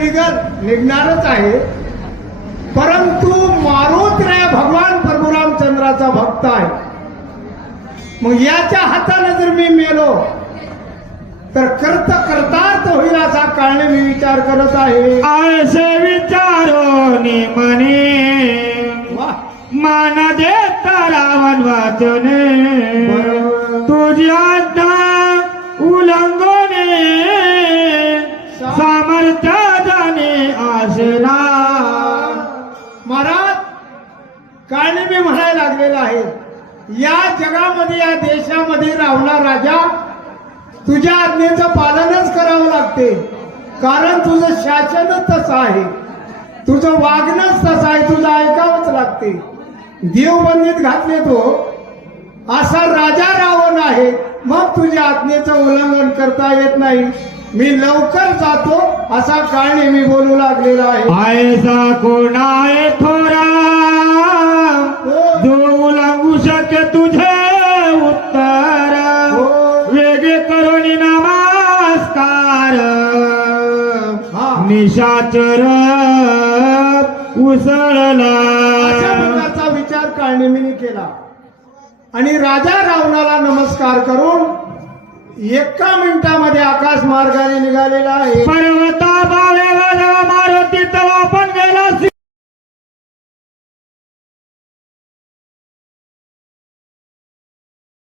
निघणारच आहे, परंतु मारुती भगवान परशुरामचंद्राचा भक्त आहे. मग याच्या हाताने जर मी मेलो तर कृतार्थ होईल असा कारणे मी विचार करत आहे. आळसे विचारोनी मने मान देता रावण वाचने तुझी आज्ञा उल्लंघने सामर्थ्य जाणे आशना. महाराज कारणे मी म्हणायला लागलेला आहे, या जगामध्ये या देशामध्ये रावणा राजा तुझ्या आज्ञेचं पालनच करावं लागते, कारण तुझं शासनच तसं आहे, तुझं वागणंच तसं आहे, तुझं ऐकावंच लागते. देवबंदीत घातले तो असा राजा रावण आहे, मग तुझ्या आज्ञेचं उल्लंघन करता येत नाही. मी लवकर जातो असा कारणे मी बोलू लागलेला आहे. ऐसा कोण आहे थोरा जो उल्लंघू शके तुझे उत्तर वेगळे करुणी नमस्कार निशाचर उसळला. अशा प्रकारचा विचार काळनेमीने केला आणि राजा रावणाला नमस्कार करून 1 मिनिटामध्ये आकाश मार्गाने निघालेला आहे. पर्वता बावे मारुती तवा